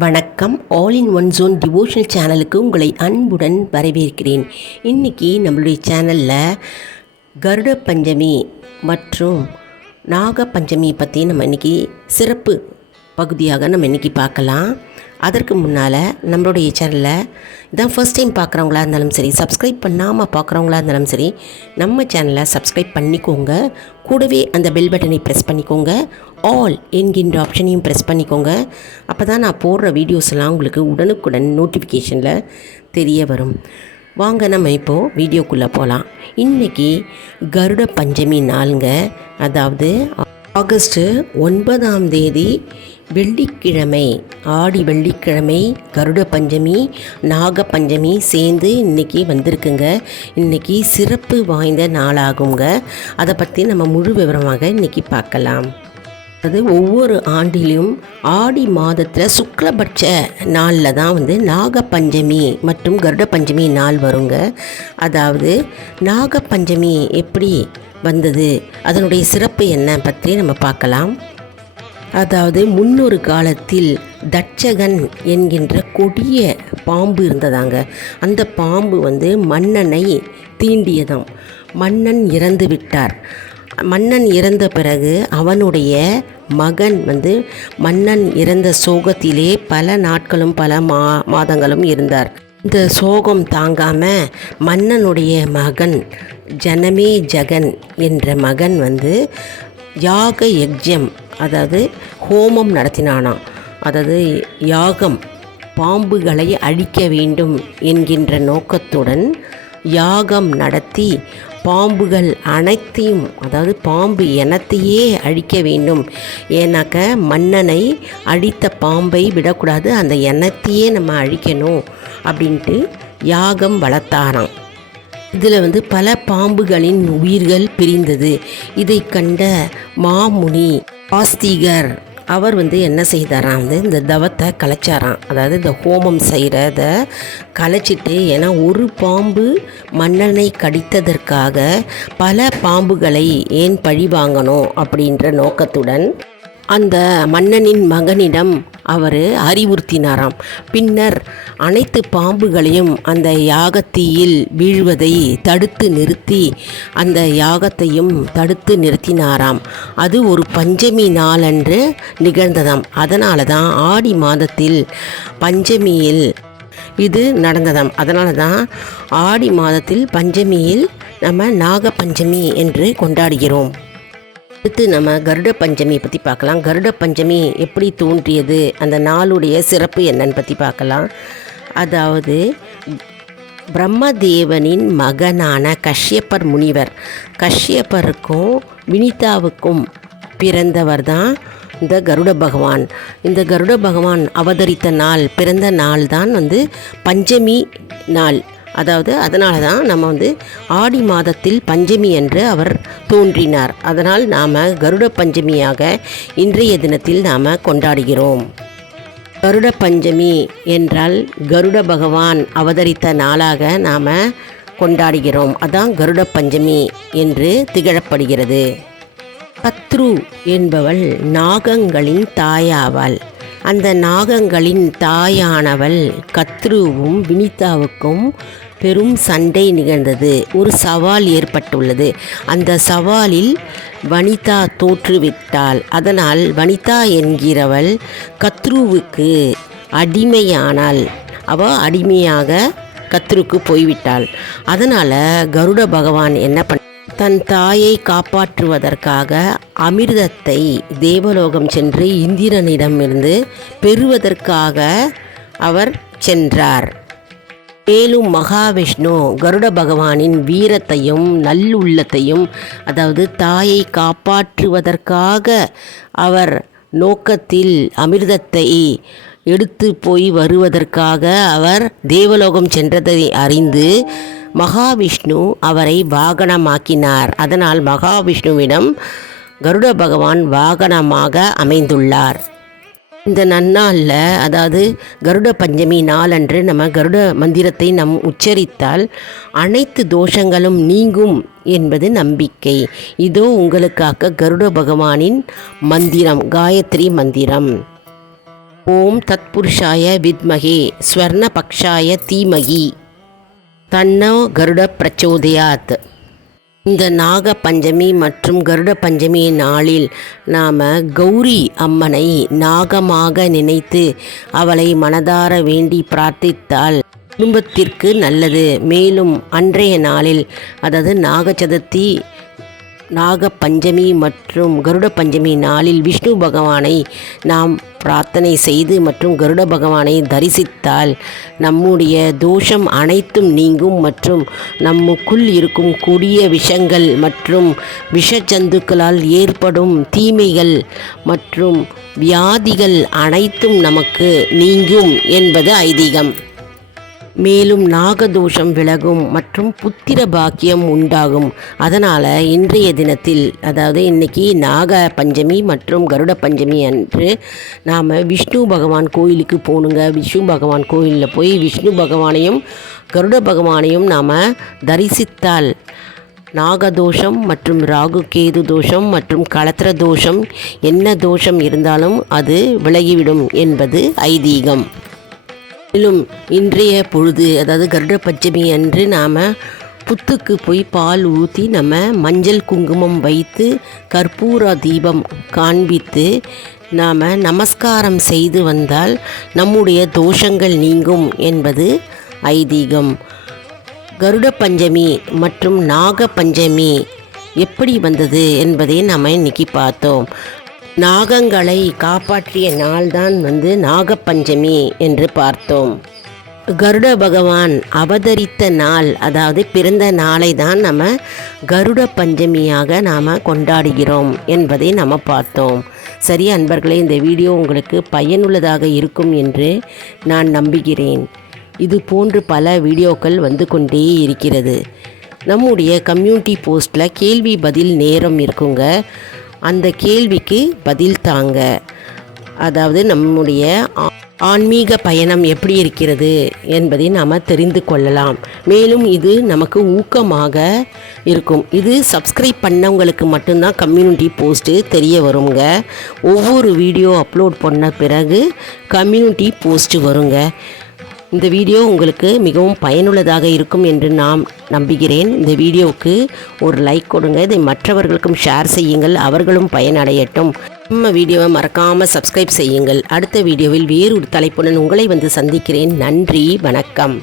வணக்கம். All in one zone devotional சேனலுக்கு உங்களை அன்புடன் வரவேற்கிறேன். இன்றைக்கி நம்மளுடைய சேனலில் கருட பஞ்சமி மற்றும் நாக பஞ்சமி பற்றி நம்ம இன்றைக்கி சிறப்பு பகுதியாக நம்ம இன்றைக்கி பார்க்கலாம். அதற்கு முன்னால் நம்மளுடைய சேனலில் இதான் ஃபர்ஸ்ட் டைம் பார்க்குறவங்களா இருந்தாலும் சரி சப்ஸ்கிரைப் பண்ணாமல் பார்க்குறவங்களா இருந்தாலும் சரி நம்ம சேனலை சப்ஸ்கிரைப் பண்ணிக்கோங்க. கூடவே அந்த பெல் பட்டனை ப்ரெஸ் பண்ணிக்கோங்க. ஆல் என்கின்ற ஆப்ஷனையும் ப்ரெஸ் பண்ணிக்கோங்க. அப்போ தான் நான் போடுற வீடியோஸ்லாம் உங்களுக்கு உடனுக்குடன் நோட்டிஃபிகேஷனில் தெரிய வரும். வாங்க நம்ம இப்போது வீடியோக்குள்ளே போகலாம் இன்றைக்கி கருட பஞ்சமி நாளுங்க. அதாவது ஆகஸ்ட்டு ஒன்பதாம் தேதி வெள்ளிக்கிழமை ஆடி வெள்ளிக்கிழமை கருட பஞ்சமி நாக பஞ்சமி சேர்ந்து இன்றைக்கி வந்திருக்குங்க. இன்றைக்கி சிறப்பு வாய்ந்த நாளாகுங்க. அதை பற்றி நம்ம முழு விவரமாக இன்றைக்கி பார்க்கலாம். அது ஒவ்வொரு ஆண்டிலும் ஆடி மாதத்தில் சுக்லபட்ச நாளில் தான் வந்து நாகப்பஞ்சமி மற்றும் கருட பஞ்சமி நாள் வருங்க. அதாவது நாகப்பஞ்சமி எப்படி வந்தது? அதனுடைய சிறப்பு என்ன பற்றி நம்ம பார்க்கலாம். அதாவது முன்னொரு காலத்தில் தட்சகன் என்கின்ற கொடிய பாம்பு இருந்ததாங்க. அந்த பாம்பு வந்து மன்னனை தீண்டியதாம். மன்னன் இறந்து விட்டார். மன்னன் இறந்த பிறகு அவனுடைய மகன் வந்து மன்னன் இறந்த சோகத்திலே பல நாட்களும் பல மா மாதங்களும் இருந்தார். இந்த சோகம் தாங்காம மன்னனுடைய மகன் ஜனமே ஜெகன் என்ற மகன் வந்து யாக யஜ்யம் அதாவது ஹோமம் நடத்தினானாம். அதாவது யாகம் பாம்புகளை அழிக்க வேண்டும் என்கின்ற நோக்கத்துடன் யாகம் நடத்தி பாம்புகள் அனைத்தையும் அதாவது பாம்பு இனத்தையே அழிக்க வேண்டும். ஏன்னாக்க மன்னனை அழித்த பாம்பை விடக்கூடாது அந்த எண்ணத்தையே நம்ம அழிக்கணும் அப்படின்ட்டு யாகம் வளர்த்தாராம். இதில் வந்து பல பாம்புகளின் உயிர்கள் பிரிந்தது. இதை கண்ட மாமுனி ஆஸ்திகர் அவர் வந்து என்ன செய்தாராம் வந்து இந்த தவத்தை கலைச்சாராம். அதாவது இந்த ஹோமம் செய்கிறத கலைச்சிட்டு ஏன்னா ஒரு பாம்பு மன்னனை கடித்ததற்காக பல பாம்புகளை ஏன் பழி வாங்கணும் அப்படின்ற நோக்கத்துடன் அந்த மன்னனின் மகனிடம் அவர் அறிவுறுத்தினாராம். பின்னர் அனைத்து பாம்புகளையும் அந்த யாகத்தீயில் வீழ்வதை தடுத்து நிறுத்தி அந்த யாகத்தையும் தடுத்து நிறுத்தினாராம். அது ஒரு பஞ்சமி நாளன்று நிகழ்ந்ததாம். அதனால தான் ஆடி மாதத்தில் பஞ்சமியில் இது நடந்ததாம். அதனால தான் ஆடி மாதத்தில் பஞ்சமியில் நம்ம நாகபஞ்சமி என்று கொண்டாடுகிறோம். அடுத்து நம்ம கருட பஞ்சமி பற்றி பார்க்கலாம். கருட பஞ்சமி எப்படி தோன்றியது? அந்த நாளுடைய சிறப்பு என்னன்னு பற்றி பார்க்கலாம். அதாவது பிரம்மதேவனின் மகனான கஷ்யப்பர் முனிவர். கஷ்யப்பருக்கும் வினிதாவுக்கும் பிறந்தவர் தான் இந்த கருட பகவான். இந்த கருட பகவான் அவதரித்த நாள் பிறந்த நாள் தான் வந்து பஞ்சமி நாள். அதாவது அதனால தான் நம்ம வந்து ஆடி மாதத்தில் பஞ்சமி என்று அவர் தோன்றினார். அதனால் நாம் கருட பஞ்சமியாக இன்றைய தினத்தில் நாம் கொண்டாடுகிறோம். கருட பஞ்சமி என்றால் கருட பகவான் அவதரித்த நாளாக நாம் கொண்டாடுகிறோம். அதான் கருட பஞ்சமி என்று திகழப்படுகிறது. பத்ரு என்பவள் நாகங்களின் தாயாவாள். அந்த நாகங்களின் தாயானவள் கத்ருவும் வினிதாவுக்கும் பெரும் சண்டை நிகழ்ந்தது. ஒரு சவால் ஏற்பட்டுள்ளது. அந்த சவாலில் வனிதா தோற்றுவிட்டாள். அதனால் வனிதா என்கிறவள் கத்ருவுக்கு அடிமையானாள். அவ அடிமையாக கத்ருக்கு போய்விட்டாள். அதனால் கருட பகவான் என்ன பண்ண தன் தாயை காப்பாற்றுவதற்காக அமிர்தத்தை தேவலோகம் சென்று இந்திரனிடமிருந்து பெறுவதற்காக அவர் சென்றார். மேலும் மகாவிஷ்ணு கருட பகவானின் வீரத்தையும் நல்லுள்ளத்தையும் அதாவது தாயை காப்பாற்றுவதற்காக அவர் நோக்கத்தில் அமிர்தத்தை எடுத்து போய் வருவதற்காக அவர் தேவலோகம் சென்றதை அறிந்து மகாவிஷ்ணு அவரை வாகனமாக்கினார். அதனால் மகாவிஷ்ணுவிடம் கருட பகவான் வாகனமாக அமைந்துள்ளார். இந்த நன்னாளில் அதாவது கருட பஞ்சமி நாளன்று நம்ம கருட மந்திரத்தை நம் உச்சரித்தால் அனைத்து தோஷங்களும் நீங்கும் என்பது நம்பிக்கை. இதோ உங்களுக்காக கருட பகவானின் மந்திரம் காயத்ரி மந்திரம். ஓம் தத்புருஷாய வித்மகே ஸ்வர்ணபக்ஷாய தீமகி. தன்னோ கருட பிரச்சோதயாத். இந்த நாக பஞ்சமி மற்றும் கருட பஞ்சமி நாளில் நாம் கௌரி அம்மனை நாகமாக நினைத்து அவளை மனதார வேண்டி பிரார்த்தித்தால் குடும்பத்திற்கு நல்லது. மேலும் அன்றைய நாளில் அதாவது நாக சதுர்த்தி நாக பஞ்சமி மற்றும் கருட பஞ்சமி நாளில் விஷ்ணு பகவானை நாம் பிரார்த்தனை செய்து மற்றும் கருட பகவானை தரிசித்தால் நம்முடைய தோஷம் அனைத்தும் நீங்கும் மற்றும் நமக்குள் இருக்கும் கொடிய விஷங்கள் மற்றும் விஷஜந்துக்களால் ஏற்படும் தீமைகள் மற்றும் வியாதிகள் அனைத்தும் நமக்கு நீங்கும் என்பது ஐதீகம். மேலும் நாகதோஷம் விலகும் மற்றும் புத்திர பாக்கியம் உண்டாகும். அதனால் இன்றைய தினத்தில் அதாவது இன்னைக்கு நாக பஞ்சமி மற்றும் கருட பஞ்சமி அன்று நாம் விஷ்ணு பகவான் கோயிலுக்கு போகணுங்க விஷ்ணு பகவான் கோயிலில் போய் விஷ்ணு பகவானையும் கருட பகவானையும் நாம் தரிசித்தால் நாகதோஷம் மற்றும் ராகு கேது தோஷம் மற்றும் களத்திர தோஷம் என்ன தோஷம் இருந்தாலும் அது விலகிவிடும் என்பது ஐதீகம். மேலும் இன்றைய பொழுது அதாவது கருட பஞ்சமி அன்று நாம் புத்துக்கு போய் பால் ஊற்றி நம்ம மஞ்சள் குங்குமம் வைத்து கற்பூர தீபம் காண்பித்து நாம் நமஸ்காரம் செய்து வந்தால் நம்முடைய தோஷங்கள் நீங்கும் என்பது ஐதீகம். கருட பஞ்சமி மற்றும் நாக பஞ்சமி எப்படி வந்தது என்பதை நாம் இன்னைக்கு பார்த்தோம். நாகங்களை காப்பாற்றிய நாள்தான் வந்து நாகப்பஞ்சமி என்று பார்த்தோம். கருட பகவான் அவதரித்த நாள் அதாவது பிறந்த நாளை தான் நம்ம கருட பஞ்சமியாக நாம் கொண்டாடுகிறோம் என்பதை நம்ம பார்த்தோம். சரி அன்பர்களே இந்த வீடியோ உங்களுக்கு பயனுள்ளதாக இருக்கும் என்று நான் நம்புகிறேன். இது போன்று பல வீடியோக்கள் வந்து கொண்டே இருக்கிறது. நம்முடைய கம்யூனிட்டி போஸ்ட்டில் கேள்வி பதில் நேரம் இருக்குங்க. அந்த கேள்விக்கு பதில் தாங்க. அதாவது நம்முடைய ஆன்மீக பயணம் எப்படி இருக்கிறது என்பதை நாம் தெரிந்து கொள்ளலாம். மேலும் இது நமக்கு ஊக்கமாக இருக்கும். இது சப்ஸ்கிரைப் பண்ணவங்களுக்கு மட்டும்தான் கம்யூனிட்டி போஸ்ட்டு தெரிய வருங்க. ஒவ்வொரு வீடியோ அப்லோட் பண்ண பிறகு கம்யூனிட்டி போஸ்ட்டு வருங்க. இந்த வீடியோ உங்களுக்கு மிகவும் பயனுள்ளதாக இருக்கும் என்று நாம் நம்புகிறேன். இந்த வீடியோவுக்கு ஒரு லைக் கொடுங்க. இதை மற்றவர்களுக்கும் ஷேர் செய்யுங்கள். அவர்களும் பயனடையட்டும். நம்ம வீடியோவை மறக்காமல் சப்ஸ்கிரைப் செய்யுங்கள். அடுத்த வீடியோவில் வேறு ஒரு தலைப்புடன் உங்களை வந்து சந்திக்கிறேன். நன்றி வணக்கம்.